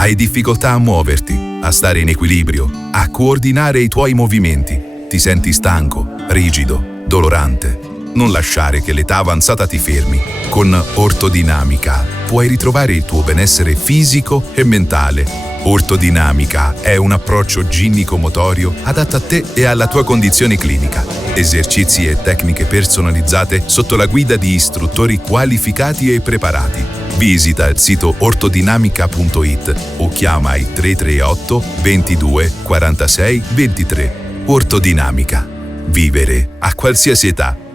Hai difficoltà a muoverti, a stare in equilibrio, a coordinare i tuoi movimenti. Ti senti stanco, rigido, dolorante. Non lasciare che l'età avanzata ti fermi. Con Ortodinamica puoi ritrovare il tuo benessere fisico e mentale. Ortodinamica è un approccio ginnico-motorio adatto a te e alla tua condizione clinica. Esercizi e tecniche personalizzate sotto la guida di istruttori qualificati e preparati. Visita il sito ortodinamica.it o chiama il 338 22 46 23. Ortodinamica. Vivere a qualsiasi età